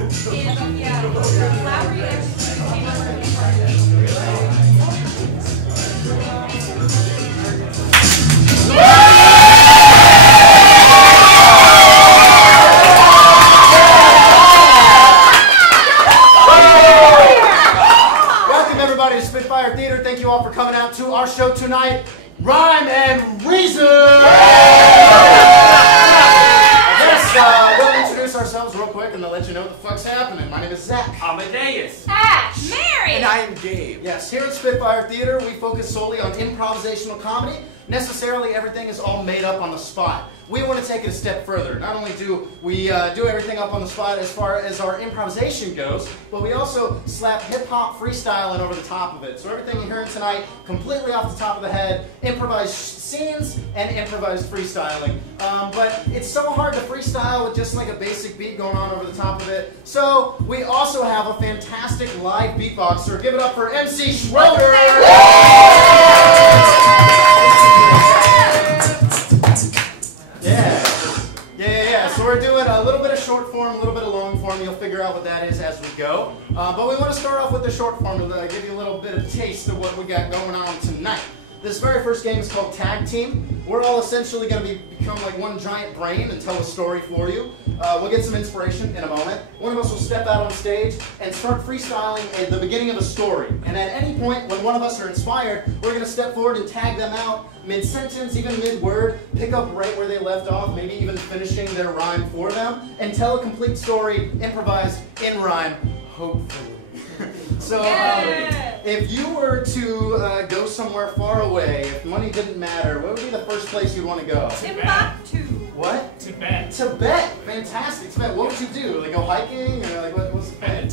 Welcome everybody to Spitfire Theater. Thank you all for coming out to our show tonight, Rhyme and Reason. We'll introduce ourselves real quick and they'll let you know what the fuck's happening. My name is Zach. Amadeus. Ash. Mary. And I am Gabe. Yes, here at Spitfire Theater, we focus solely on improvisational comedy. Necessarily, everything is all made up on the spot. We want to take it a step further. Not only do we do everything up on the spot as far as our improvisation goes, but we also slap hip-hop freestyling over the top of it. So everything you're hearing tonight, completely off the top of the head, improvised scenes and improvised freestyling. But it's so hard to freestyle with just like a basic beat going on over the top of it. So we also have a fantastic live beatboxer. Give it up for MC Schroeder! Yeah. So we're doing a little bit of short form, a little bit of long form. You'll figure out what that is as we go. But we want to start off with the short form to give you a little bit of taste of what we got going on tonight. This very first game is called Tag Team. We're all essentially going to become like one giant brain and tell a story for you. We'll get some inspiration in a moment. One of us will step out on stage and start freestyling at the beginning of a story. And at any point when one of us are inspired, we're going to step forward and tag them out mid-sentence, even mid-word, pick up right where they left off, maybe even finishing their rhyme for them, and tell a complete story improvised in rhyme, hopefully. So, if you were to go somewhere far away, if money didn't matter, what would be the first place you'd want to go? Timbuktu. What? Tibet. Tibet. Fantastic. Tibet. What would you do? Like go hiking or like what's the plan?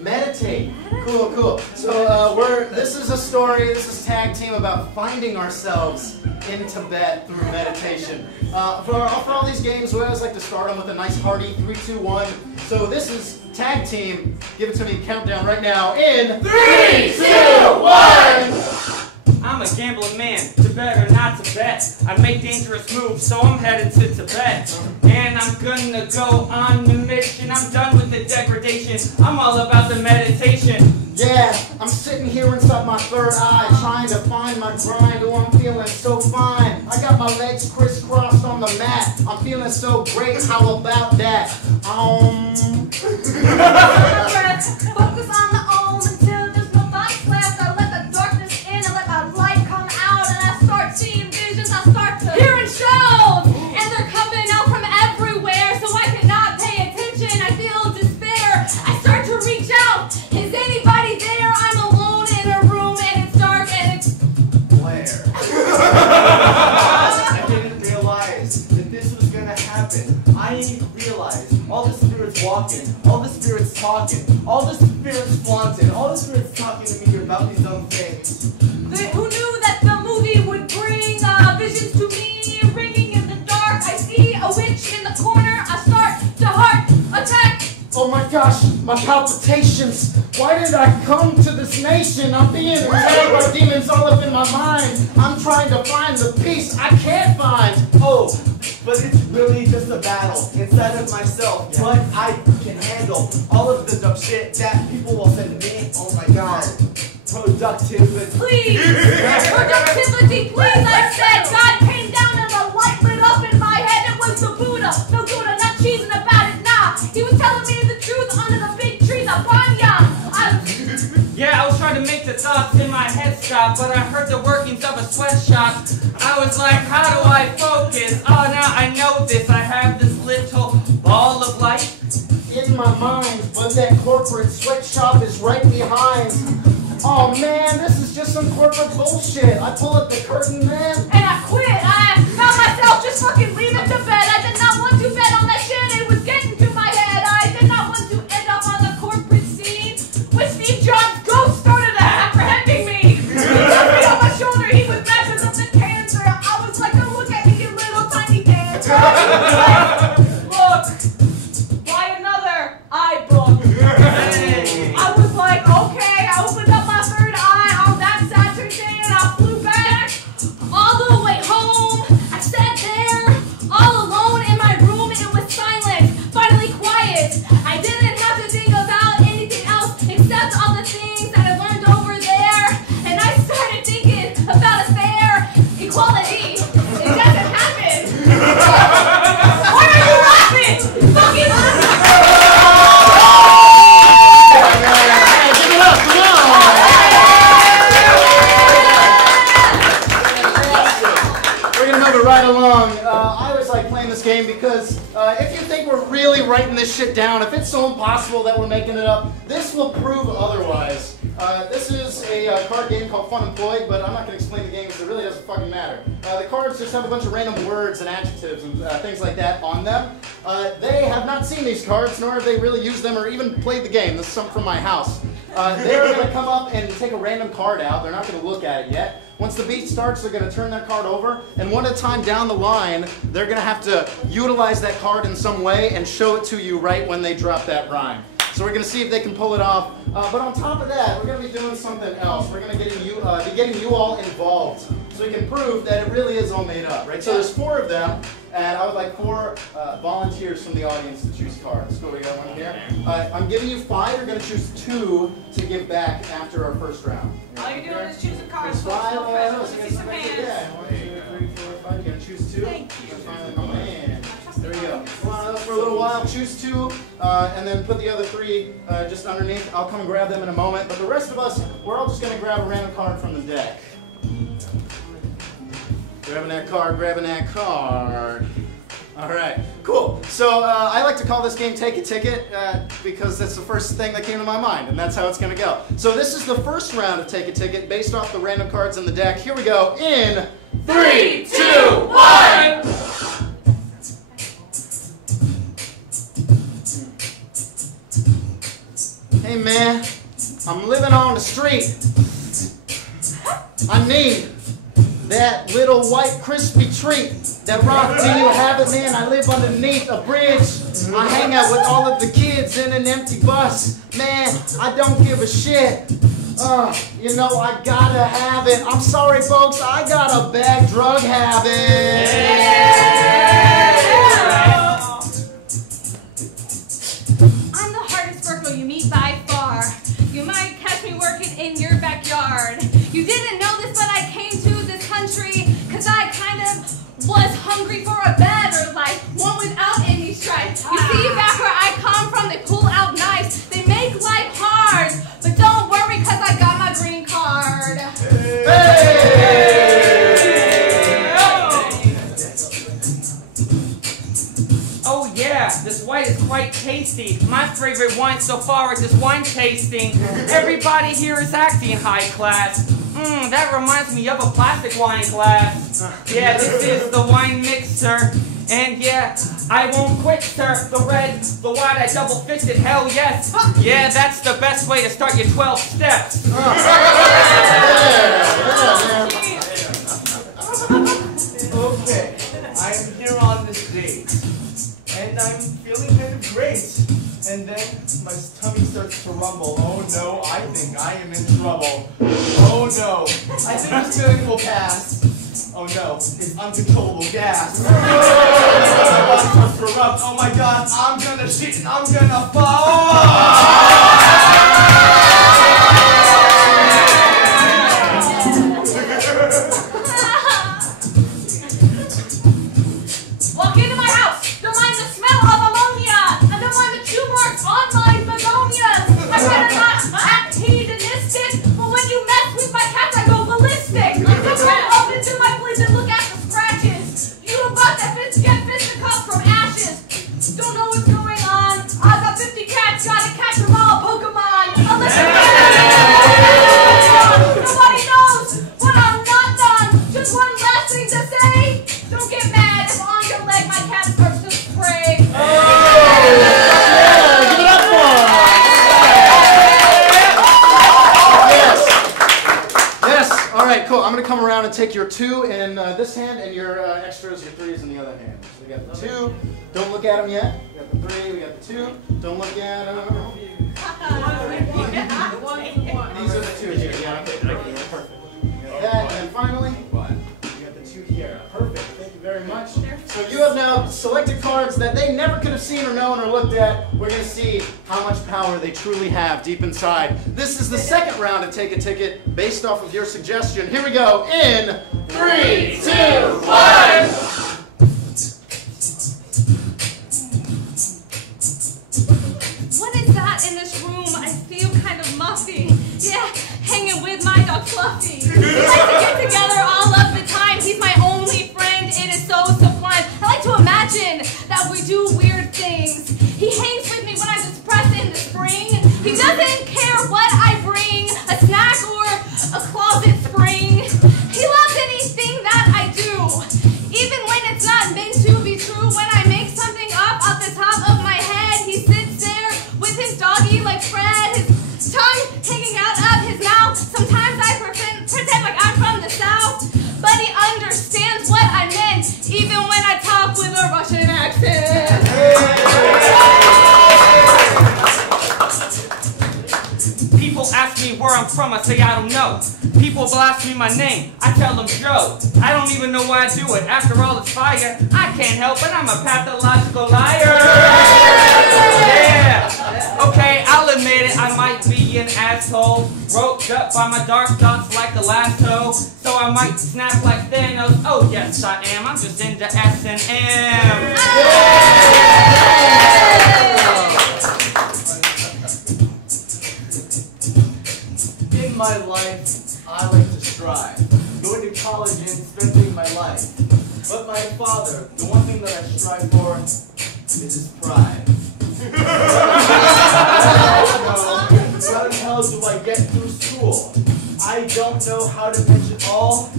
Meditate. Cool. So this is a story. This is Tag Team about finding ourselves in Tibet through meditation. For all these games, we always like to start them with a nice hearty 3, 2, 1. So this is Tag Team. Give it to me. Countdown right now. In 3, 2, 1. I'm a gambling man, Tibet or not Tibet. I make dangerous moves, so I'm headed to Tibet. And I'm gonna go on the mission. I'm done with the degradation. I'm all about the meditation. Yeah, I'm sitting here inside my third eye, trying to find my grind. Oh, I'm feeling so fine. I got my legs crisscrossed on the mat. I'm feeling so great. How about that? Focus on the om until there's no thoughts left. I let the darkness in, I let my light come out, and I start seeing visions. I start to hearing shows, and they're coming out from everywhere, so I cannot pay attention. I feel despair. I start to reach out. Is anybody there? I'm alone in a room, and it's dark, and it's Blair. I didn't realize that this was gonna happen. I realized all the spirits walking, all the spirits talking, all the spirits flaunting, all the spirits talking to me about these dumb things. Who knew that the movie would bring visions to me, ringing in the dark? I see a witch in the corner. I start to heart attack. Oh my gosh, my palpitations. Why did I come to this nation? I'm being attacked by demons all up in my mind. I'm trying to find the peace I can't find. Oh, but it's really just a battle inside of myself. But I can handle all of the dumb shit that people will send me. Oh my god. Productivity. Please! Productivity, please! I said God came down and the light lit up in my head. It was the Buddha. No Buddha, not cheesing about it, nah. He was telling me the truth under the big trees. I find ya. Yeah, I was trying to make the thoughts in my head stop, but I heard the workings of a sweatshop. I was like, how do I focus? Oh, now I know this. I have this little ball of light in my mind, but that corporate sweatshop is right behind. Oh man, this is just some corporate bullshit. I pull up the curtain, man. And I quit. I found myself just fucking leaving to bed. I did not want to bet on that shit. It was getting to my head. I did not want to end up on the corporate scene with Steve Jobs' ghost started apprehending me. He touched me on my shoulder. He was mad with something cancer. I was like, oh, look at me, you little tiny dancer. Look, why another eye book? I was like, okay. I opened up my third eye on that Saturday and I flew back all the way home. I sat there all alone in my room down. If it's so impossible that we're making it up, this will prove otherwise. This is a card game called Fun Employed, but I'm not going to explain the game because it really doesn't fucking matter. The cards just have a bunch of random words and adjectives and things like that on them. They have not seen these cards, nor have they really used them or even played the game. This is something from my house. They're going to come up and take a random card out. They're not going to look at it yet. Once the beat starts, they're going to turn their card over, and one at a time down the line, they're going to have to utilize that card in some way and show it to you right when they drop that rhyme. So we're going to see if they can pull it off. But on top of that, we're going to be doing something else. We're going to be getting you all involved so we can prove that it really is all made up, right? So there's 4 of them, and I would like 4 volunteers from the audience to choose cards. Cool, we got one here. I'm giving you 5. You're going to choose 2 to give back after our first round. All you're doing is choosing cards. There's 5. Let's see some hands. Yeah, 1, 2, 3, 4, 5. You're going to choose 2. Thank you. Oh, man. There we go. Line up for a little while. Choose 2, and then put the other 3 just underneath. I'll come and grab them in a moment. But the rest of us, we're all just going to grab a random card from the deck. Grabbing that card. All right, cool. So I like to call this game Take a Ticket because that's the first thing that came to my mind, and that's how it's going to go. So this is the first round of Take a Ticket based off the random cards in the deck. Here we go in 3, 2, 1. Hey man, I'm living on the street. I need that little white crispy treat. That rock, do you have it, man? I live underneath a bridge. I hang out with all of the kids in an empty bus. Man, I don't give a shit. You know, I gotta have it. I'm sorry, folks, I got a bad drug habit. I'm the hardest worker you meet by far. You might catch me working in your backyard. You didn't know this, but I came to this country because I kind of was hungry for a better life, one without any strife. You see, back where I come from, they pull out knives. They make life hard, but don't worry because I got my green card. Oh yeah, this white is quite tasty. My favorite wine so far is this wine tasting. Everybody here is acting high class. That reminds me of a plastic wine glass. Yeah, this is the wine mixer. And yeah, I won't quit, sir. The red, the white, I double-fisted, hell yes. Yeah, that's the best way to start your 12 steps. Okay, I'm here on this date, and I'm feeling kind of great. And then my tummy starts to rumble. Oh no, I think I am in trouble. Oh no, I think this feeling will pass. Oh no, it's uncontrollable gas. My body starts to erupt. Oh my god, I'm gonna shit and I'm gonna fall. Walk into my house. Don't mind the smell of ammonia. And don't mind the chew marks on my begonias. I'd rather not act hedonistic, but when you mess with my cats, I go ballistic. I just go up into my place and look at the scratches. You about that get fisticuffs from ashes. Don't know what's going on. I've got 50 cats, gotta catch them all, Pokemon. Unless nobody knows when I'm not done. Just one last thing to say. Don't get mad if on your leg my cat starts to spray. Give it up for him. Yes. Yes. All right, cool. I'm going to come around and take your 2 in this hand and your extras, your 3s in the other hand. So we got the 2. Don't look at them yet. We got the 3. We got the 2. Don't look at them. These are the 2 here. Yeah, okay. Perfect. We got that. And then finally, we got the 2 here. Perfect. Thank you very much. So you have now selected cards that they never could have seen or known or looked at. We're going to see how much power they truly have deep inside. This is the second round of Take a Ticket based off of your suggestion. Here we go in 3, 2, 1. What is that in this room? I feel kind of musty. Yeah, hanging with my dog Fluffy. We like to get together all of the time. He's my only friend. It is so sublime. I like to imagine that we do weird things. He hangs with me I'm from, I say I don't know. People blaspheme my name, I tell them Joe. I don't even know why I do it, after all it's fire. I can't help it, I'm a pathological liar. Yeah, okay, I'll admit it, I might be an asshole. Roped up by my dark thoughts like a lasso. So I might snap like Thanos. Oh yes I am, I'm just into S&M. In my life, I like to strive. Going to college and spending my life. But my father, the one thing that I strive for is his pride. How the hell do I get through school? I don't know how to mention all.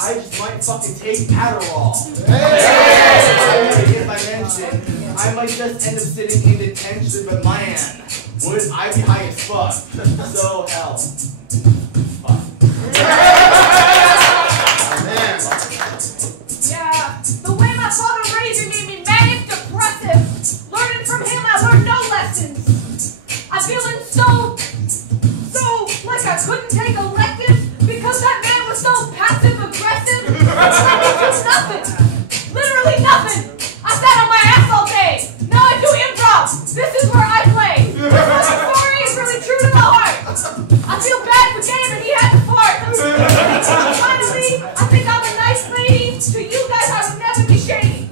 I just might fucking take Adderall. If I mention, I might just end up sitting in detention, but man, would I be high as fuck? So hell. Fuck. Yeah, the way my father raised me made me manic depressive. Learning from him, I learned no lessons. I'm feeling so like I couldn't take electives because that man was so passive aggressive. Nothing, literally nothing. I sat on my ass all day. Now I do improv. This is where I play. This story is really true to my heart. I feel bad for Gabe and he had to fart. Finally, I think I'm a nice lady. To you guys, I would never be shady.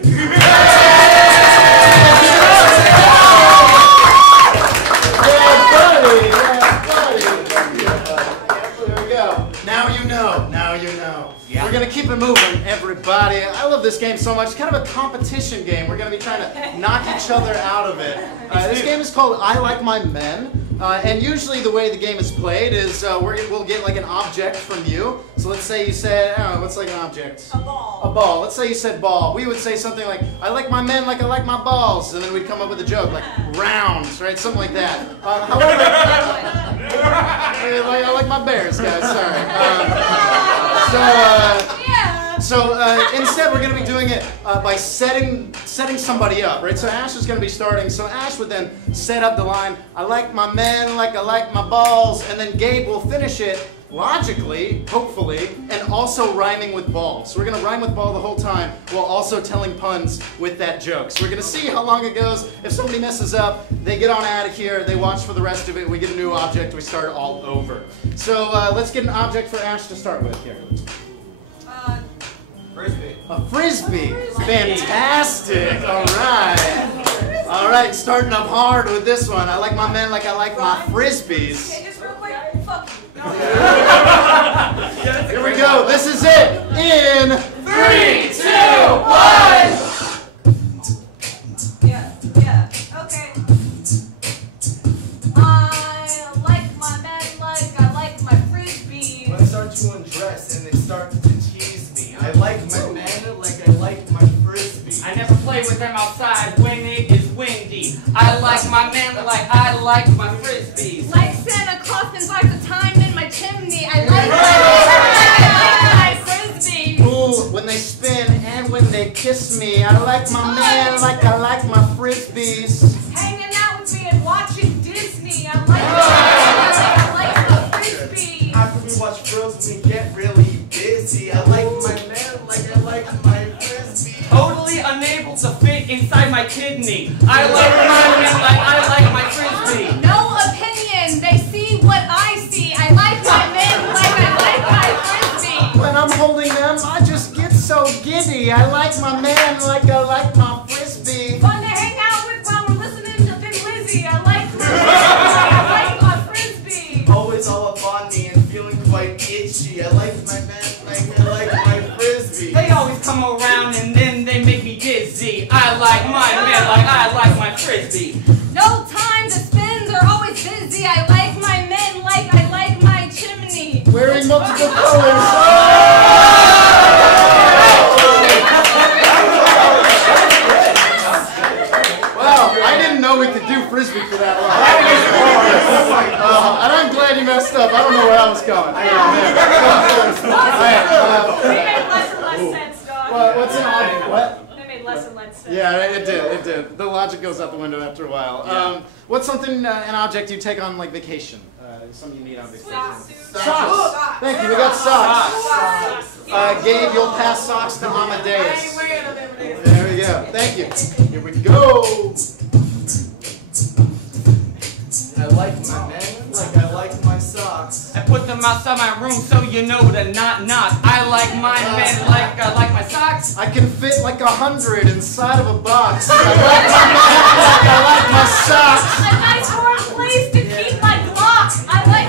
We're going to keep it moving, everybody. I love this game so much. It's kind of a competition game. We're going to be trying to knock each other out of it. This game is called I Like My Men. And usually the way the game is played is we'll get like an object from you. So let's say you said, I don't know, what's like an object? A ball. A ball. Let's say you said ball. We would say something like, I like my men like I like my balls. And then we'd come up with a joke like rounds, right? Something like that. However, I like my bears, guys. Sorry. So instead we're going to be doing it by setting somebody up, right? So Ash is going to be starting. So Ash would then set up the line, I like my men like I like my balls, and then Gabe will finish it logically, hopefully, and also rhyming with ball. So we're going to rhyme with ball the whole time while also telling puns with that joke. So we're going to see how long it goes. If somebody messes up, they get on out of here, they watch for the rest of it, we get a new object, we start all over. So let's get an object for Ash to start with here. Frisbee. A frisbee. Fantastic. All right. All right, starting up hard with this one. I like my men like I like my frisbees. Okay, just real quick, fuck you. Here we go. This is it. In 3, 2, 1. Yeah, okay. I like my men like I like my frisbee. When I start to undress and they start to tease me, I like my men like I like my frisbee. I never play with them outside when it is windy. I like my men like I like my frisbees. Like Santa Claus invites a time in my chimney. I like my frisbee. Ooh, when they spin and when they kiss me, I like my men like I like my frisbees. Hanging out with me and watching Disney. I like my frisbee. After we watch girls, we get really busy. I like my men like I like my frisbee. Totally unable to fit inside my kidney. I like my men like I like my frisbee. No opinion. They see what I see. I like my men like I like my frisbee. When I'm holding them, I just get so giddy. I like my man like I like my frisbee. Fun to hang out with while we're listening to Thin Lizzy. I like my frisbee. Always all up on me and feeling quite itchy. I like my men like I like my frisbee. They always come around and then they make me dizzy. I like my men like I like my frisbee. No time to spend. They're always busy. I like my men like I like my chimney. Wearing multiple colors. Wow, I didn't know we could do frisbee for that long. And I'm glad you messed up. I don't know where I was going. They made less and less sense, dog. What's an object? What? They made less and less sense. Yeah, it did. The logic goes out the window after a while. What's something, an object you take on like vacation, some of you need on vacation? Socks. Socks. Thank you. We got socks. Gabe, you'll pass socks to Amadeus. There we go. Thank you. Here we go. I like my men like I like my socks. I put them outside my room so you know to not knock. I like my men like I like my socks. I can fit like 100 inside of a box. I like my men like I like my socks. A nice warm place to keep my Glock. I like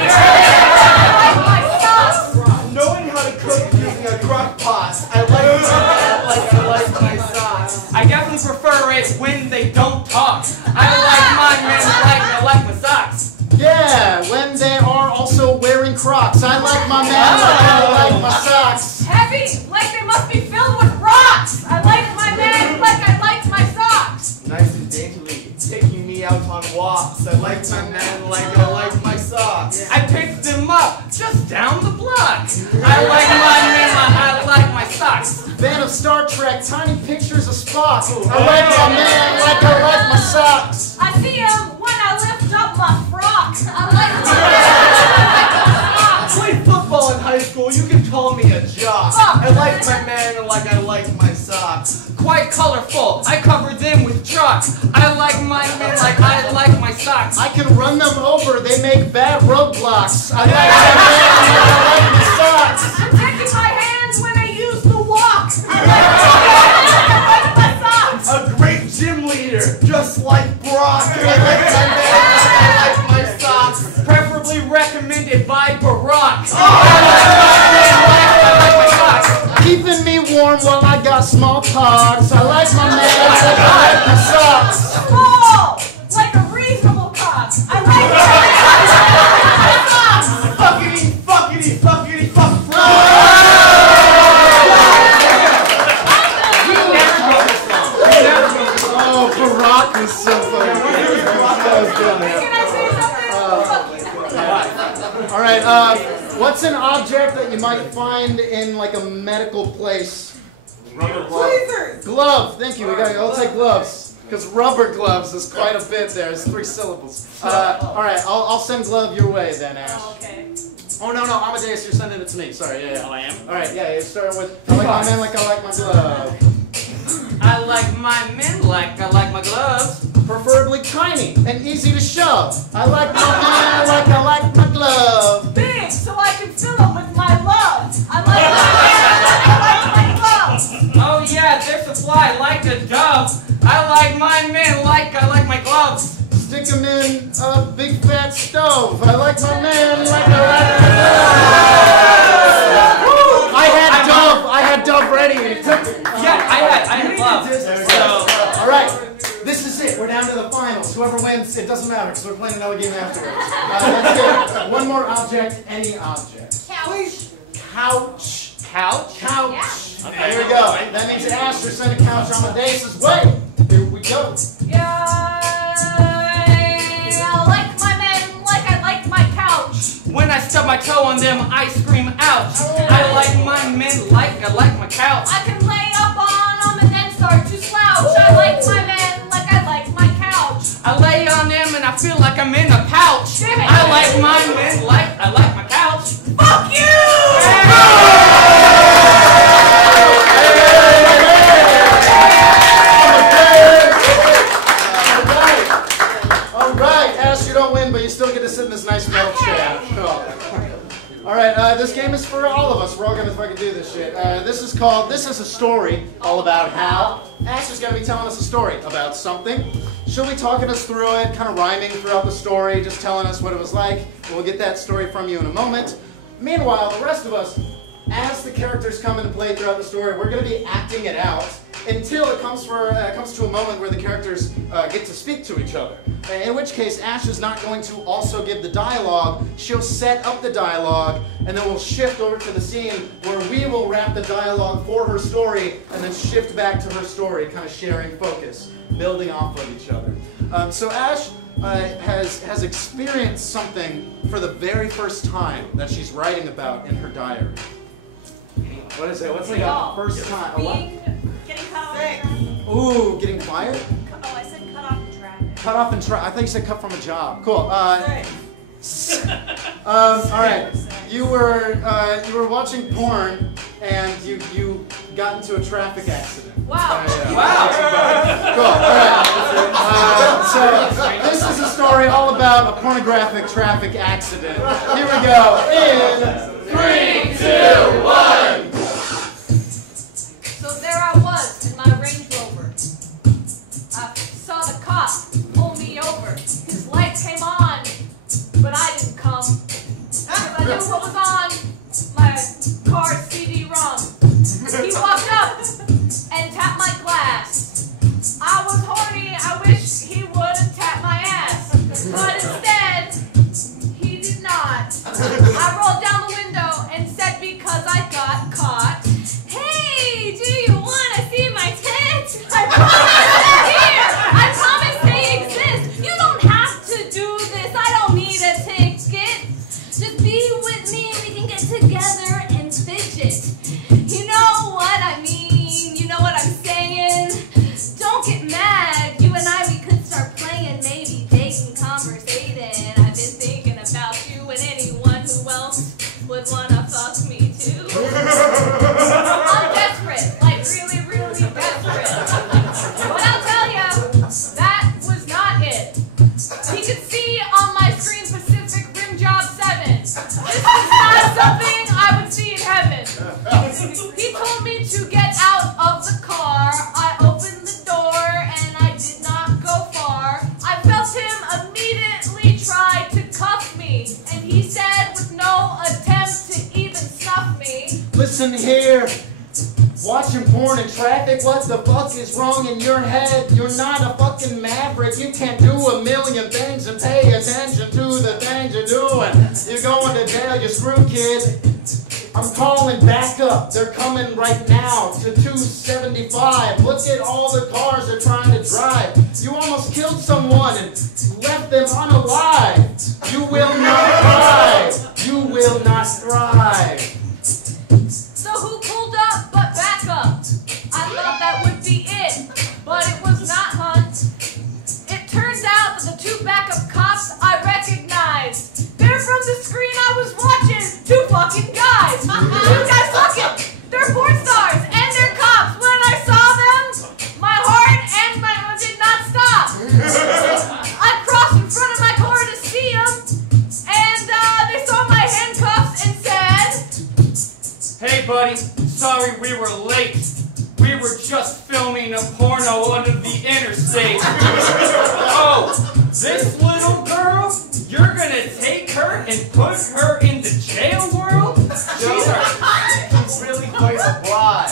my socks. Knowing how to cook using a crock pot. I like my men like I like my socks. I definitely prefer it when they don't talk. I like my men like I like my socks. Yeah, when they are also wearing Crocs. I like my men like I like my socks. Heavy, like they must be filled with rocks. I like my men like I like my socks. Nice and daintily, taking me out on walks. I like my men like I like my socks. I picked them up just down the block. I like my men like I like my socks. Fan of Star Trek, tiny pictures of Spock. I like my man like I like my socks. I see him when I lift up my frock. I like my men like my socks. Played football in high school, you can call me a jock. I like my men like I like my socks. Quite colorful, I covered them with chalk. I like my men like I like my socks. I can run them over, they make bad roadblocks. I like my man like I like my socks. I'm checking my hands when I use the walk. I like my socks. A great gym leader, just like Brock. I like my men like I like my socks. Preferably recommended by Barack. I like my socks. Keeping me warm while I got smallpox. I like my man like I like my socks. Small, like a reasonable cock. I like my socks. Fuckity, fuckity, fuckity, fuck. Oh, Barack was so funny. Can I say something? All right, what's an object that you might find in like a medical place? Rubber glove. Glove, thank you. I'll take gloves. Because rubber gloves is quite a bit there. It's 3 syllables. All right, I'll send glove your way then, Ash. Okay. Oh, no, Amadeus, you're sending it to me. Sorry, yeah. Oh, I am? All right, yeah, you're starting with, I like my man like I like my glove. I like my men like I like my gloves. Preferably tiny and easy to shove. I like my man like I like my glove. Big, so I can fill them with my love. I like my gloves. Oh yeah, they're supply like a dove. I like my men like I like my gloves. Stick them in a big fat stove. I like my man like I like my glove. I had Dove ready and he took it. Yeah, I had gloves. So, all right. This is it. We're down to the finals. Whoever wins, it doesn't matter because we're playing another game afterwards. Let's do it. One more object, any object. Couch. Couch. couch? Couch. Yeah. Okay, here we go. That means Ash, you're sending a couch on Amadeus' way. Here we go. Yeah, I like my men like I like my couch. When I stub my toe on them, I scream ouch. I like my men like I like my couch. I can lay up on them and then start to slouch. I like my men like I like my couch. I lay on them and I feel like I'm in a pouch. Damn it. I like my men like I like my couch. Fuck you! But you still get to sit in this nice metal chair. Cool. Alright, this game is for all of us. We're all gonna fucking do this shit. This is a Story, all about how. Ash is gonna be telling us a story about something. She'll be talking us through it, kind of rhyming throughout the story, just telling us what it was like. We'll get that story from you in a moment. Meanwhile, the rest of us, as the characters come into play throughout the story, we're gonna be acting it out until it comes to a moment where the characters get to speak to each other. In which case, Ash is not going to also give the dialogue. She'll set up the dialogue, and then we'll shift over to the scene where we will wrap the dialogue for her story, and then shift back to her story, kind of sharing focus, building off of each other. So Ash has experienced something for the very first time that she's writing about in her diary. What is it? What's like a first time? Getting cut off in traffic. Ooh, getting fired? Oh, I said cut off in traffic. Cut off in traffic. I thought you said cut from a job. Cool. All right. You were watching porn and you got into a traffic accident. Wow. Wow. Cool. All right. So this is a story all about a pornographic traffic accident. Here we go. In 3, 2, 1. So there I was in my Range Rover. I saw the cop pull me over. His lights came on, but I didn't come. I knew what was on my car's CD-ROM. He walked up and tapped my glass. I was horny. I wish he would have tapped my ass. But instead, he did not. I rolled down the window and said because I got caught, "Hey, do you want to see my tits? I promise they're here. I promise they exist. You don't have to do this. I don't need a ticket. Just be with me and we can get together and fidget. You know what I mean? You know what I'm saying? Don't get mad. You and I, we could start playing, maybe dating, conversating. I've been thinking about you and anyone who else would want to fuck me too. I'm desperate, like really, really desperate. But I'll tell you, that was not it. He could see on my screen Pacific Rim Job 7. This is not something I would see in heaven. He told me to get out of the car. I opened the door and I did not go far. I felt him immediately try to cuff me, and he said with no attempt to even snuff me, Listen here. Watching porn in traffic, what the fuck is wrong in your head? You're not a fucking maverick. You can't do a million things and pay attention to the things you're doing. You're going to jail, you screw kid. I'm calling back up. They're coming right now to 275. Look at all the cars they're trying to drive. You almost killed someone and left them unalive. You will not thrive. You will not thrive. "So who pulled up but back up?" I thought that would be it, but it was not, hun. It turns out that the two backup cops I recognized. They're from the screen I was watching. Two fucking guys. Two guys fucking. They're porn stars and they're cops. When I saw them, my heart and my own did not stop. I crossed in front of my car to see them, and they saw my handcuffs and said, Hey buddy, sorry we were late. We were just filming a porno under the interstate. Oh, this little girl? You're gonna take her and put her in the jail world? She's really quite a broad.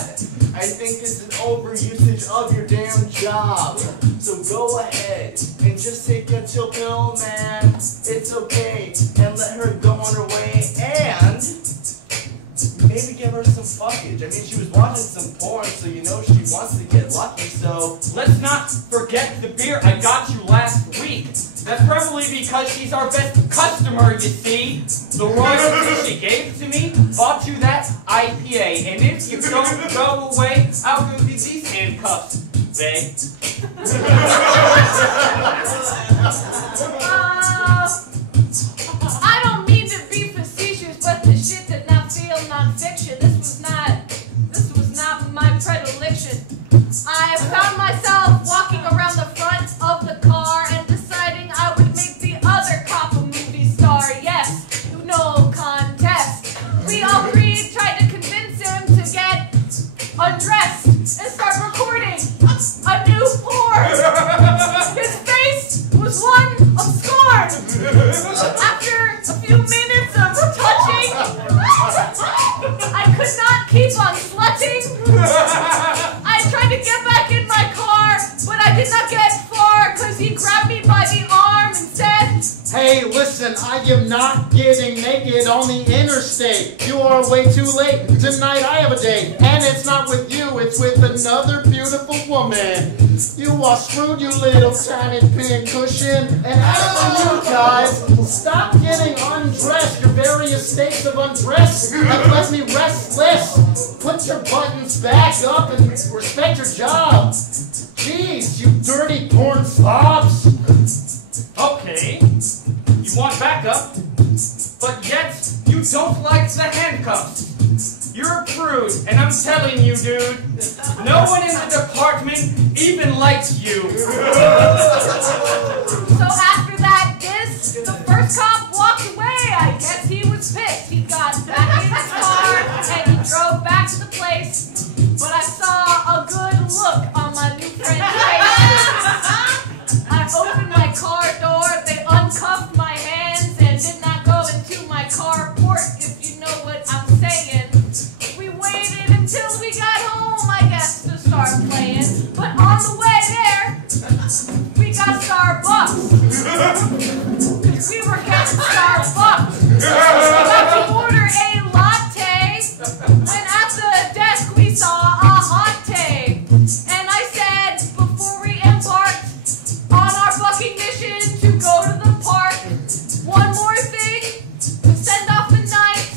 I think it's an overusage of your damn job. So go ahead and just take a chill pill, man. It's okay. And let her go on her way and maybe give her some fuckage. I mean, she was watching some porn, so you know she wants to get lucky, so Let's not forget the beer I got you last week. That's probably because she's our best customer, you see. The royalty she gave to me bought you that IPA. And if you don't go away, I'll give you these handcuffs, babe. I don't mean to be facetious, but the shit did not feel nonfiction. This was not my predilection. I found myself walking around the front of the car and deciding I would make the other cop a movie star. Yes, no contest. We all three tried to convince him to get undressed and start recording a new porn. His face was one of scorn. After a few minutes of touching, I could not keep on slutting. I tried to get back in my car, but I did not get far because he grabbed me by the arm and said, Hey, listen, I am not getting naked on the interstate. You are way too late. Tonight I have a date, and it's not with you, it's with another beautiful woman. You are screwed, you little tiny pin cushion. And as for you guys, stop getting undressed. Your various states of undress have left me restless. Put your buttons back up and respect your job. Jeez, you dirty porn slobs. Okay. You want backup? don't like the handcuffs. You're a prude, and I'm telling you, dude, no one in the department even likes you. So after that diss, the first cop walked away. I guess he was pissed. He got back in his car and he drove back to the place. But I saw a good look on my new friend's face. I opened my car door, they uncuffed my hands and did not go into my carport, if you know what I'm saying. We waited until we got home, I guess, to start playing. But on the way there, we got Starbucks. Because we were getting Starbucks. We got to order a latte. When at the desk we saw a hot tay. And I said, before we embarked on our fucking mission to go to the park, one more thing, to send off the night,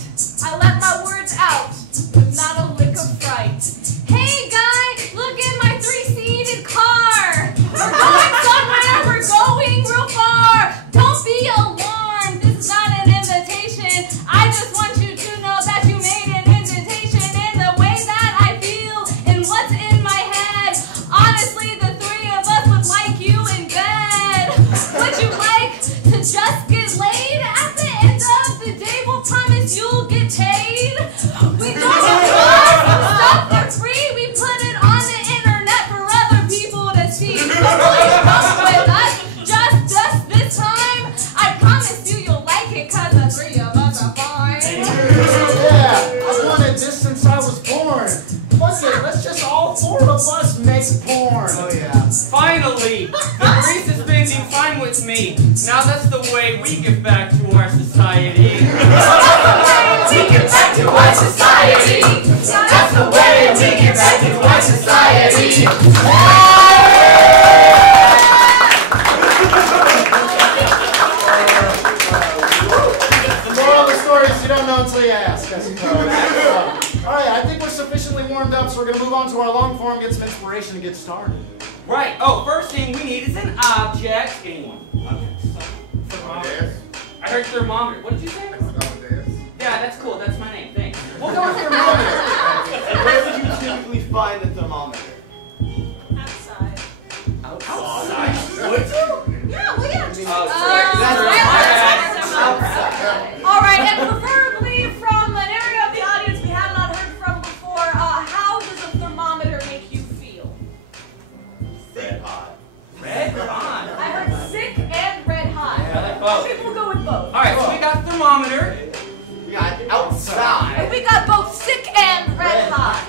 I let my words out with not a lick of fright. Hey guy, look at my 3-seated car. We're going somewhere, we're going real far. Don't be alarmed, this is not an invitation. I just want you to know that you made an invitation in the way that I feel and what's in my head. Honestly, the three of us would like you in bed. Would you like to just get laid? At the end of the day, we'll promise you'll get paid. We don't want stuff for free. We put it on the internet for other people to see. So please come with us, just us this time. I promise you'll like it, cause the three of us are fine. Yeah, I've wanted this since I was born. What's it? Let's just all four of us make porn. Oh yeah. Finally, the grease is bending fine with me. Now that's the way we give back to our society. We get back to our society. That's the way we get back to our society. The moral of the story is you don't know until you ask, I suppose. Alright, I think we're sufficiently warmed up, so we're going to move on to our long form, get some inspiration, and get started. Right. Oh, first thing we need is an object. Anyone? Object. Thermometer. I heard thermometer. What did you say? Yeah, that's cool. That's my name. Thanks. We'll go with thermometer. Where would you typically find a thermometer? Outside. Outside. Would you? Yeah, well, yeah. Oh, All right, and preferably from an area of the audience we have not heard from before. How does a thermometer make you feel? Red hot. Red or on? I heard sick and red hot. I like both. Maybe we'll go with both. All right, so we got thermometer. We got And outside. we got both sick and red hot.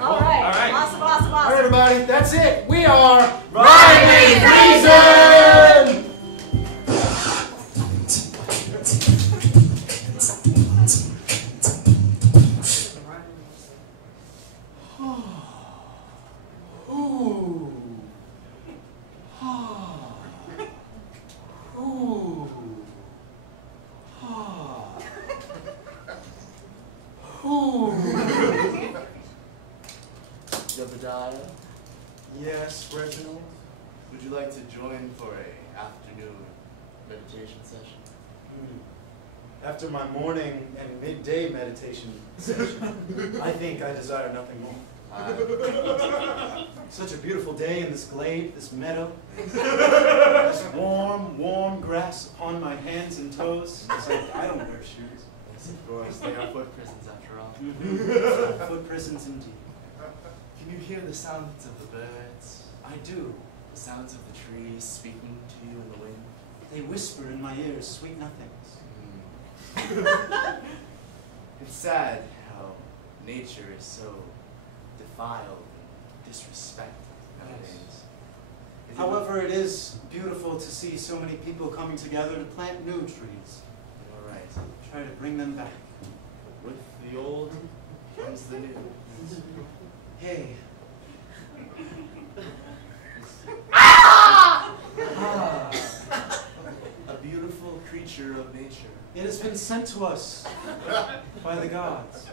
All right. All right. Awesome. Alright, everybody, that's it. We are Rhyming Reason! Jebediah? Yes, Reginald? Would you like to join for a afternoon meditation session? After my morning and midday meditation session, I think I desire nothing more. Such a beautiful day in this glade, this meadow. This warm grass upon my hands and toes. It's like I don't wear shoes. Yes, of course. They are foot prisons after all. Foot prisons indeed. Can you hear the sounds of the birds? I do. The sounds of the trees speaking to you in the wind? They whisper in my ears sweet nothings. It's sad how nature is so defiled and disrespected nowadays. However, it is beautiful to see so many people coming together to plant new trees. You're right. Try to bring them back. With the old comes the new. Hey. A beautiful creature of nature. It has been sent to us by the gods.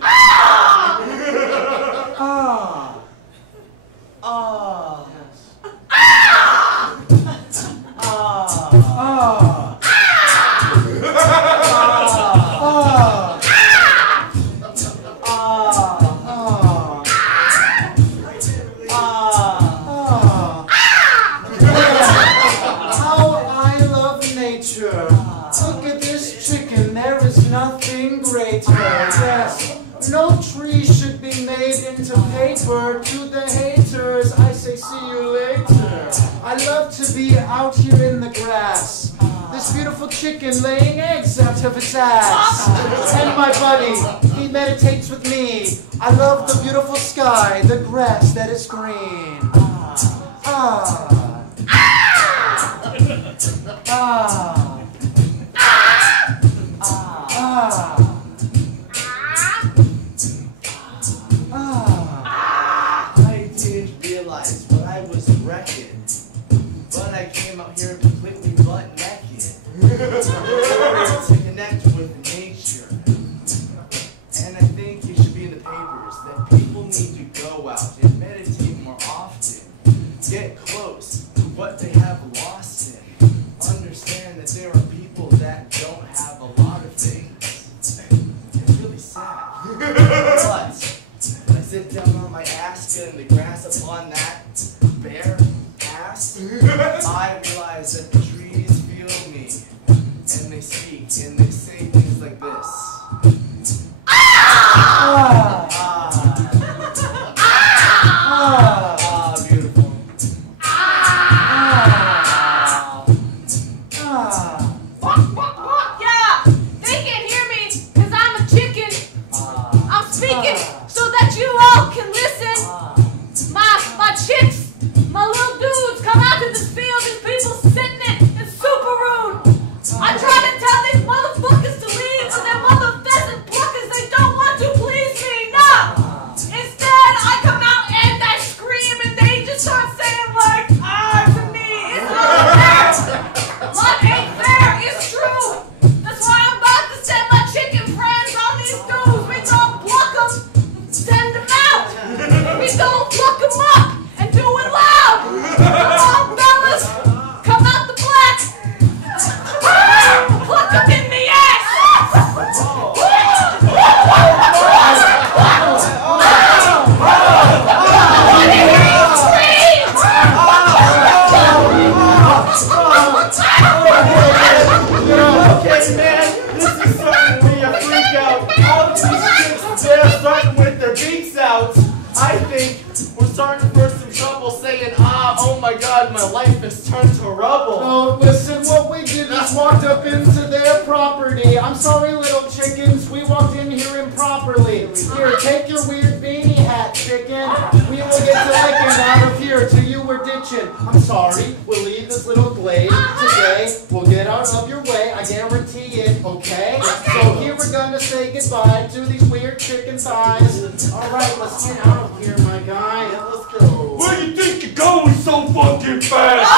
Ah! Ah! Ah! Yes. Ah! Ah! Ah! Ah! nature. Look at this chicken, there is nothing greater. Yes, no tree should be made into paper. To the haters, I say see you later. I love to be out here in the grass. This beautiful chicken laying eggs out of its ass. And my buddy, he meditates with me. I love the beautiful sky, the grass that is green. I didn't realize what I was wrecking, but I came out here completely butt naked to connect with nature. And I think it should be in the papers that people need to go out and meditate more often, get close to what they have lost in, understand that there are people that don't have a lot of things. It's really sad. But when I sit down on my ass, getting the grass upon that bare ass, I realize that the trees feel me, and they speak, and they say things like this. Beautiful. Yeah, they can't hear me because I'm a chicken. I'm speaking so that you all can listen. My chicks, my little dudes come out to this field. These people sitting in super rude. I try to tell these motherfuckers to leave, but their mother pheasant pluckers, they don't want to please me. No. Instead, I come out and I scream, and they just start saying like, to me. It's not fair. Life ain't fair. It's true. That's why I'm about to send my chicken friends on these dudes. We don't pluck them, send them out. We don't pluck them up and do it loud. Come on, fellas. Come out the black. Pluck them in the ass. I want to hear you scream. Okay, man, this is starting to be a freak out. All of these chicks, they're starting with their beaks out. I think we're starting for some trouble saying, oh my god, my life has turned to rubble. Oh, listen, what we did is walked up into their property. I'm sorry, little chickens, we walked in here improperly. Here, take your weird beanie hat, chicken. We will get the licking out of here till you were ditching. I'm sorry, we'll leave this little glade today. We'll get out of your way, I guarantee it, okay? So here we're gonna say goodbye to these weird chicken thighs. Alright, let's get out of here, my guy. Let's go. Where you think you're going so fucking fast?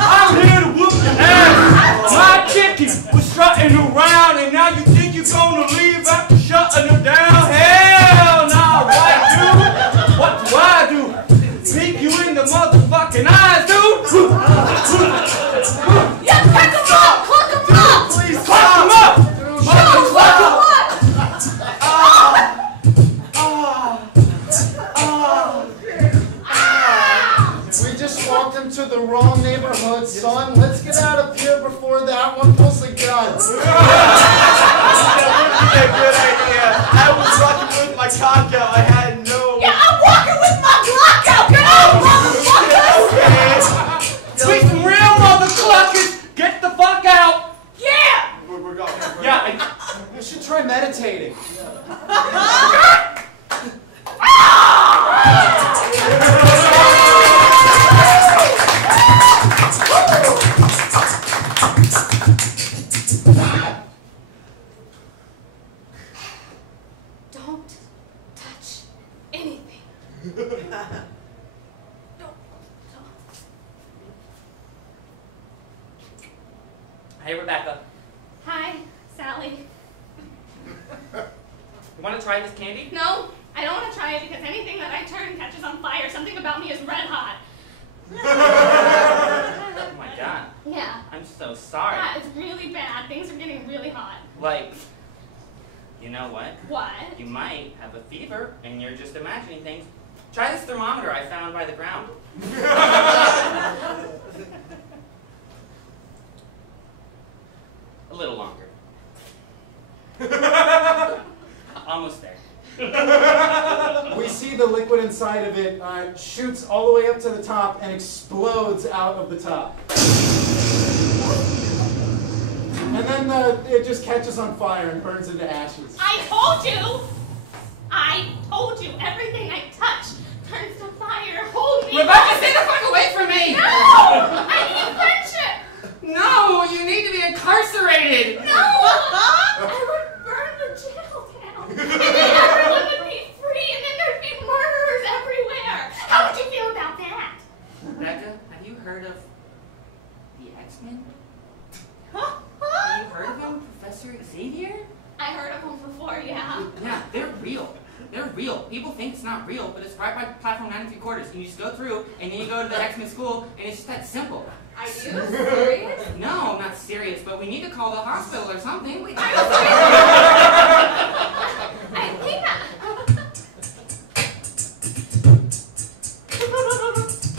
I'm here to whoop your ass. My chicken was strutting around, and now you think you're gonna leave after shutting her down? Hell no, white dude. What do I do? Peek you in the motherfucking eyes, dude. Yeah, pick them up. Cluck them up. Please Fuck him up. Motherfucker. We just walked into the wrong neighborhood, son. Let's get out of here before that one pulls a gun. Yeah, good idea. I was walking with my cock out. I had no... Yeah, I'm walking with my Glock out. Get out, motherfuckers. We some real motherfuckers. Get the fuck out. Yeah. We're going. Yeah. You should try meditating. Don't touch anything. Don't. Hey, Rebecca. Hi, Sally. You want to try this candy? No, I don't want to try it because anything that I turn catches on fire. Something about me is red hot. Oh my god. Yeah. I'm so sorry. Yeah, it's really bad. Things are getting really hot. Like, you know what? What? You might have a fever and you're just imagining things. Try this thermometer I found by the ground. A little longer. Almost there. We see the liquid inside of it shoots all the way up to the top and explodes out of the top. And then it just catches on fire and burns into ashes. I told you! Everything I touch turns to fire. Hold me. Rebecca, stay the fuck away from me! No! I need friendship! No, you need to be incarcerated! No! I would burn the jail down. And then everyone would be free, and then there'd be murderers everywhere. How would you feel about that? Rebecca, have you heard of the X-Men? Huh? Have you heard of him, Professor Xavier? I heard of him before, yeah. Yeah, they're real. They're real. People think it's not real, but it's right by platform 9 3/4. And you just go through, and then you go to the X-Men school, and it's just that simple. Are you serious? No, I'm not serious, but we need to call the hospital or something. I think that...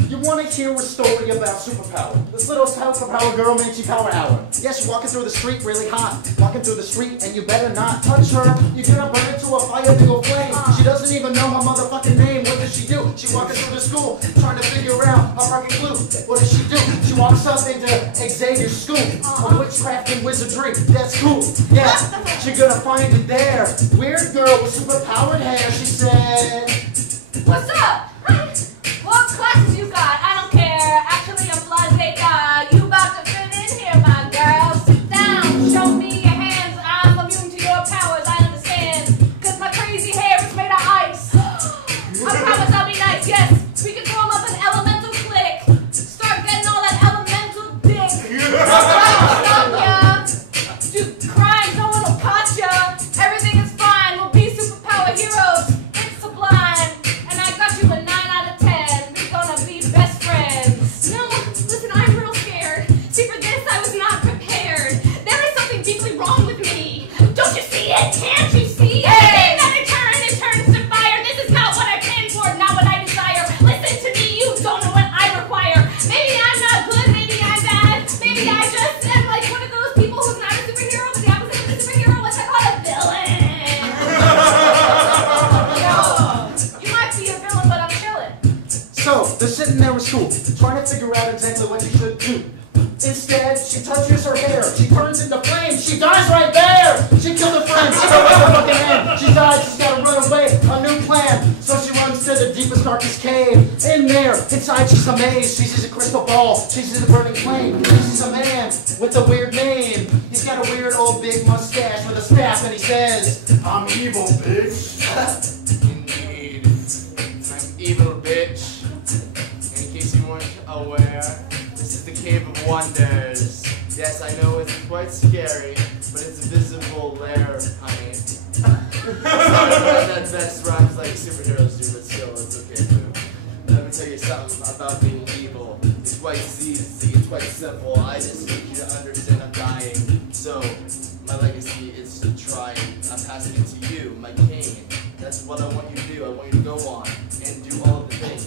You want to hear a story about superpower? This little superpower girl made you power hour. Yeah, she's walking through the street really hot. Walking through the street and you better not touch her. You're gonna burn into a fire big old flame. She doesn't even know her motherfucking name. What does she do? She walking through the school trying to figure out her fucking clue. What does she do? She walks up into Xavier's school of witchcraft and wizardry. That's cool. Yeah, she's gonna find it there. Weird girl with superpowered hair. She said, What's up? What classes you got? I don't care. Actually, I'm blase. You about to fit in here, my girl. Sit down. Show me your hands. I'm immune to your powers. I understand. Cause my crazy hair is made of ice. I promise I'll be nice. Yes, we can form up an elemental clique. Start getting all that elemental dick. Stop ya. Do crimes. No one will catch ya. Everything is fine. We'll be superpower heroes. It's sublime. And I got you a 9 out of 10. We're gonna be best friends. No, listen, I'm real scared. See, for this, I was not prepared. There is something deeply wrong with me. Don't you see it? Can't you see it? Hey! That it turns to fire. This is not what I planned for, not what I desire. Listen to me, you don't know what I require. Maybe I'm not good, maybe I'm bad. Maybe I just am like one of those people who's not a superhero, but the opposite of a superhero. What's that called? A villain. No, you might be a villain, but I'm chilling. so they're sitting there with school, trying to figure out exactly what she should do. Instead, she touches her hair. She turns into flames. She dies right there. She killed her friend. She got her fucking hand. She died. She's got to run away. A new plan. So she runs to the deepest, darkest cave. In there, inside, she's amazed. She sees a crystal ball. She sees a burning flame. She sees a man with a weird name. He's got a weird old big mustache with a staff, and he says, "I'm evil, bitch." Indeed. I'm evil, bitch. In case you weren't aware, this is the Cave of Wonders. Yes, I know it's quite scary, but it's a visible lair, honey. that rhymes like superheroes do, but still, it's okay too. Let me tell you something about being evil. It's quite easy, it's quite simple. I just need you to understand I'm dying. So, my legacy is to try. I'm passing it to you, my cane. That's what I want you to do. I want you to go on and do all of the things.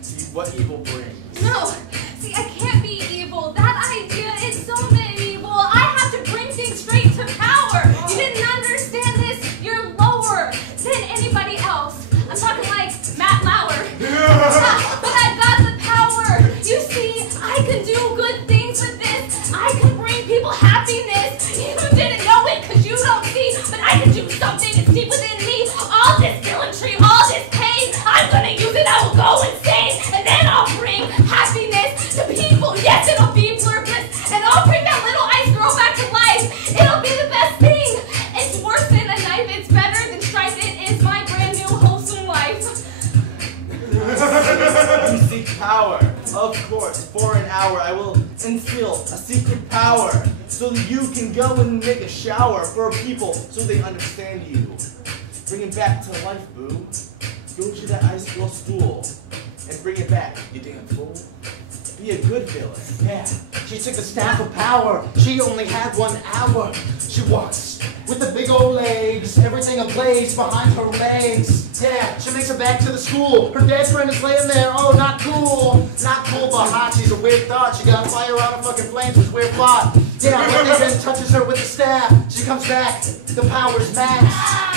See what evil brings. No, see, I can't be evil. That idea is so medieval. I have to bring things straight to power. You didn't understand this. You're lower than anybody else. I'm talking like Matt Lauer. But I've got the power. You see, I can do good things with this. I can bring people happiness. You didn't know it because you don't see, but I can do something that's deep within me. All this villainy, all this pain, I'm gonna use it. I will go insane, and then I'll bring happiness to people. Yes, it'll be pure bliss, and I'll bring that little ice girl back to life. It'll be the best thing. It's worse than a knife. It's better than strife. It is my brand new wholesome life. You seek power. Of course, for an hour I will instill a secret power so that you can go and make a shower for people so they understand you. Bring it back to life, boo. Go to that ice girl school and bring it back, you damn fool. Be a good villain. Yeah, she took the staff of power. She only had 1 hour. She walks with the big old legs, everything ablaze behind her legs. Yeah, she makes it back to the school. Her dead friend is laying there. Oh, not cool. Not cool, but hot. She's a weird thought. She got fire out of fucking flames. It's weird plot. Yeah, when they then touches her with the staff, she comes back, the power's max.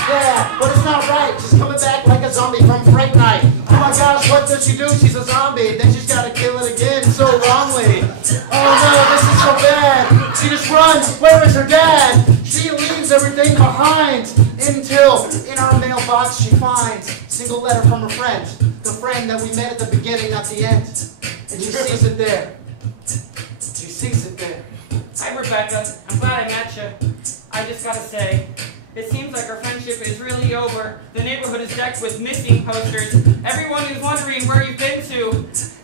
Yeah, but it's not right, she's coming back like a zombie from Fright Night. Oh my gosh, what does she do? She's a zombie, then she's gotta kill it again so wrongly. Oh no, this is so bad. She just runs, where is her dad? She leaves everything behind until in our mailbox she finds a single letter from her friend. The friend that we met at the beginning, not the end. And she sees it there. She sees it there. Hi, Rebecca. I'm glad I met you. I just gotta say, it seems like our friendship is really over. The neighborhood is decked with missing posters. Everyone is wondering where you've been to.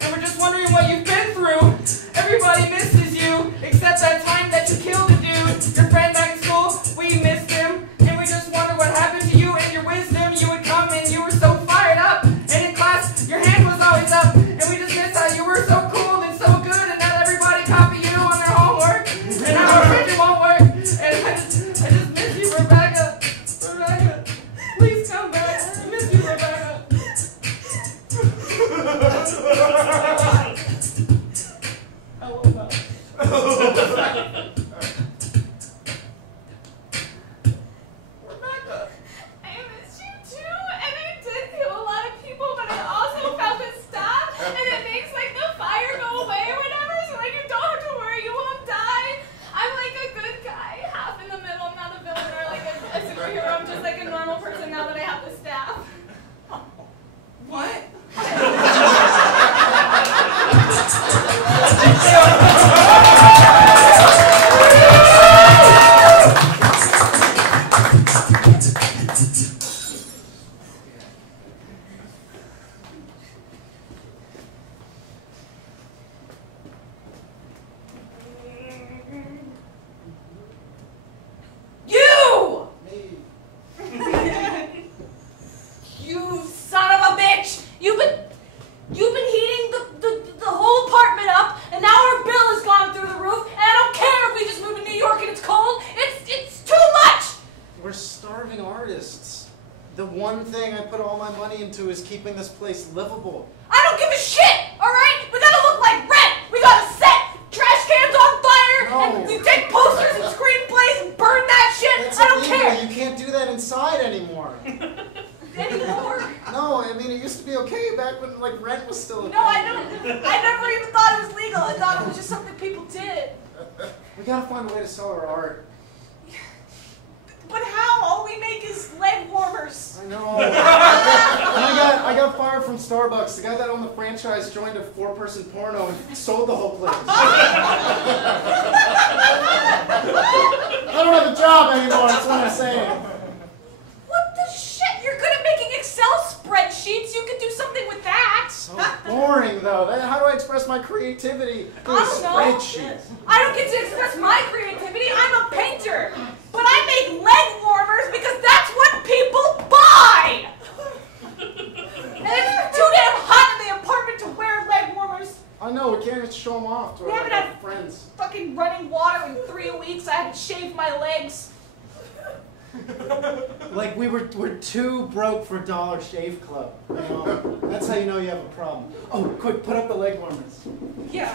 And we're just wondering what you've been through. Everybody misses you, except that time that you killed a dude. Your friend back in school, we missed him. And we just wonder what happened to you and your wisdom. You would come and you were so fired up. And in class, your hand was always up. And we just missed how you were so cool and so good. And not everybody copy you on their homework. And now our friendship won't work. And I just miss you, Rebecca. Rebecca, please come back. I miss you, Rebecca. I miss you too, and I did kill a lot of people, but I also found this stuff, and it makes like the fire go away or whatever, so like you don't have to worry, you won't die. I'm like a good guy, half in the middle. I'm not a villain or like a superhero. I'm just like a normal person now that I have the staff. What? You! You son of a bitch! You've been heating the whole apartment up, and now our bill has gone through the roof, and I don't care if we just moved to New York and it's cold. It's too much! We're starving artists. The one thing I put all my money into is keeping this place livable. I don't give a shit, alright? We gotta look like Rent! We gotta set trash cans on fire, and we take posters and screenplays and burn that shit! It's I don't illegal. care! You can't do that inside anymore. Anymore. No, I mean, it used to be okay back when, like, rent was still okay. No, I never even thought it was legal. I thought it was just something people did. We gotta find a way to sell our art. But how? All we make is leg warmers. I know. And I got fired from Starbucks. The guy that owned the franchise joined a 4-person porno and sold the whole place. I don't have a job anymore, that's what I'm saying. What the shit? You're good at making Excel spreadsheets. You could do something with that. So boring, though. How do I express my creativity through a I don't know. spreadsheet? I don't get to express my creativity. I'm a painter. But I make leg warmers because that's what people buy. And it's too damn hot in the apartment to wear leg warmers. I know, we can't even show them off to We our haven't had friends. fucking running water in 3 weeks. I had to shave my legs. Like we're too broke for Dollar Shave Club. You know? That's how you know you have a problem. Oh, quick, put up the leg warmers. Yeah.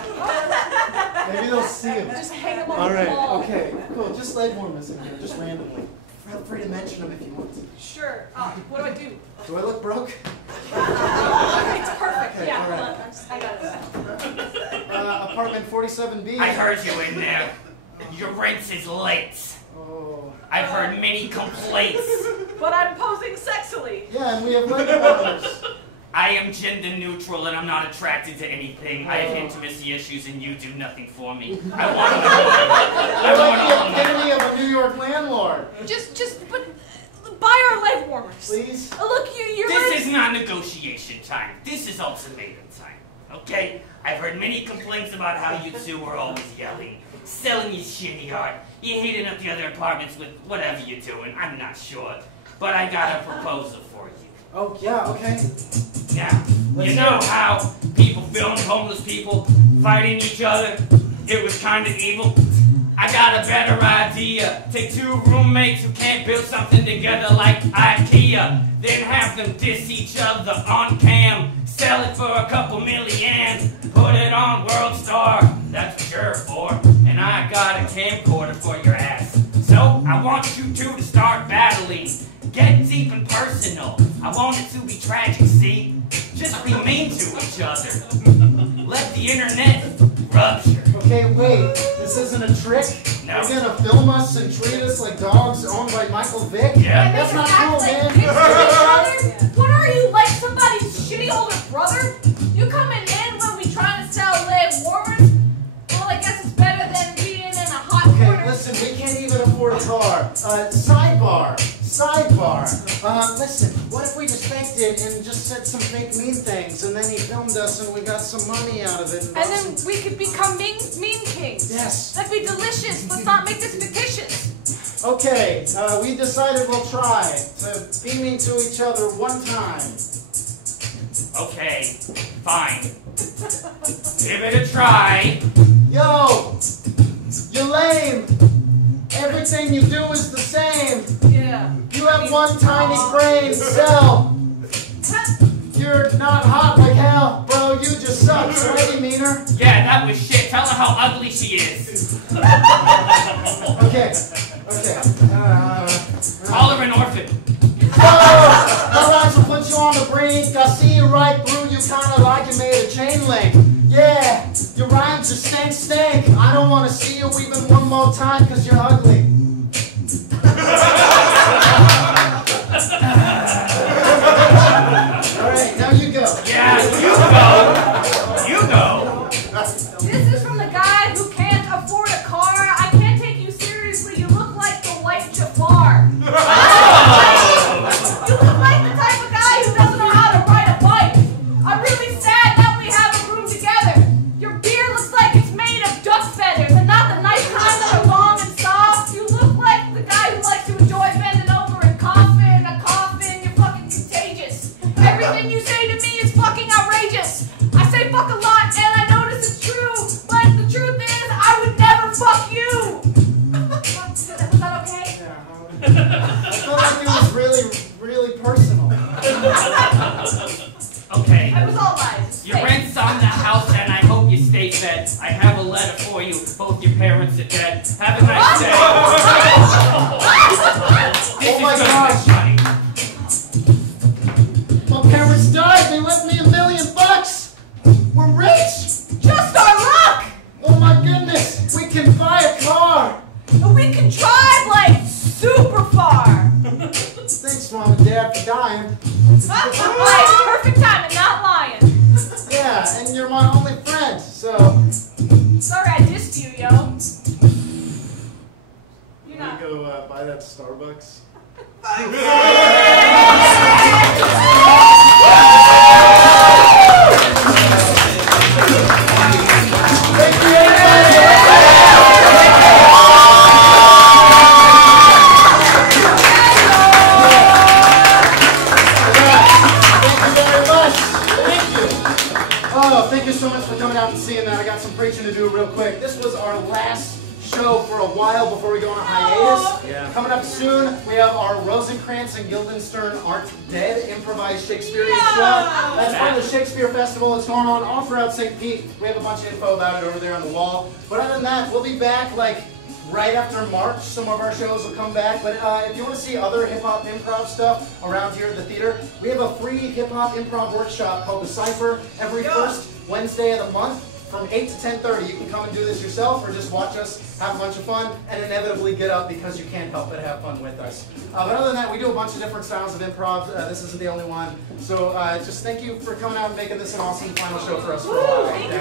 Maybe they'll see them. Just hang them on All the right, wall. okay, cool. Just leg warmers in here, just randomly. Feel free to mention them if you want to. Sure. What do I do? Do I look broke? It's perfect. Okay, Yeah, all right. hold on. I got it. Apartment 47B. I heard you in there. Your rent is late. Oh. I've heard many complaints. But I'm posing sexily. Yeah, and we have leg warmers. I am gender neutral and I'm not attracted to anything. I have intimacy issues and you do nothing for me. I want to know. I like the epitome of a New York landlord. But buy our leg warmers. Please? Look, you're This is not negotiation time. This is ultimatum time. Okay? I've heard many complaints about how you two are always yelling, selling your shitty art. You're heating up the other apartments with whatever you're doing. I'm not sure. But I got a proposal for you. Oh, yeah, okay. Now, you know how people filmed homeless people fighting each other? It was kind of evil. I got a better idea. Take 2 roommates who can't build something together like IKEA. Then have them diss each other on cam. Sell it for a couple million. Put it on World Star. That's what you're for. And I got a camcorder for your ass. So, I want you two to start battling. Get deep and personal. I want it to be tragic, see? Just be mean to each other. Let the internet rupture. Okay, wait. This isn't a trick? No. You're gonna film us and treat us like dogs owned by Michael Vick? Yeah. That's not cool, man. What are you, like somebody's shitty older brother? You coming in when we trying to sell leg warmers? Well, I guess it's better than being in a hot Okay, corner. listen, we can't even afford a car. Sidebar. Listen, what if we just faked it and just said some fake mean things, and then he filmed us and we got some money out of it? And then we could become mean kings. Yes. That'd be delicious. Let's not make this fictitious. Okay, we decided we'll try to be mean to each other one time. Okay, fine. Give it a try. Yo! You're lame! Everything you do is the same! Yeah. You have one tiny brain cell! You're not hot like hell, bro, you just suck, sweaty meaner. Yeah, that was shit. Tell her how ugly she is. Okay. Call her an orphan. Alright, so put you on the brink. I see you right through you, kinda like you made a chain link. Yeah, your rhymes are stink. I don't wanna see you even one more time, cause you're ugly. Alright, now you go. Yeah, you go. This is from the guy who can't afford a car. I can't take you seriously. You look like the white Jafar. You look like the type of guy who doesn't know how to ride a bike. I'm really sad that we have a room together. Your beard looks like it's made of duck feathers and not the nice kind that are long and soft. You look like the guy who likes to enjoy bending over and coughing. A coffin, you're fucking contagious. Everything you say to me is fucking outrageous. I say fuck a lot and I notice it's true, but the truth is I would never fuck you. Was that okay? I felt like it was really personal. Okay. It was all lies. Your rent's on the house and I hope you stay fed. I have a letter for you. Both your parents are dead. Have a nice day. This Oh my is gosh. funny. My parents died, they left me $1 million. We're rich. Just our luck! Oh my goodness, we can buy a car. And we can drive like super far. Thanks, Mom and Dad, for dying. Like, perfect timing, not lying. Yeah, and you're my only friend, so... Sorry I dissed you, yo. You're Can not. we go buy that Starbucks? Thank you so much for coming out and seeing that. I got some preaching to do real quick. This was our last show for a while before we go on a hiatus. Yeah. Coming up soon, we have our Rosencrantz and Guildenstern Aren't Dead improvised Shakespearean show. That's part of the Shakespeare Festival. It's going on all throughout St. Pete. We have a bunch of info about it over there on the wall. But other than that, we'll be back like right after March. Some of our shows will come back. But if you want to see other hip-hop improv stuff around here at the theater, we have a free hip-hop improv workshop called The Cypher every first Wednesday of the month from 8 to 10:30. You can come and do this yourself or just watch us have a bunch of fun and inevitably get up because you can't help but have fun with us. But other than that, we do a bunch of different styles of improv. This isn't the only one. So just thank you for coming out and making this an awesome final show for us for a while. Thank you.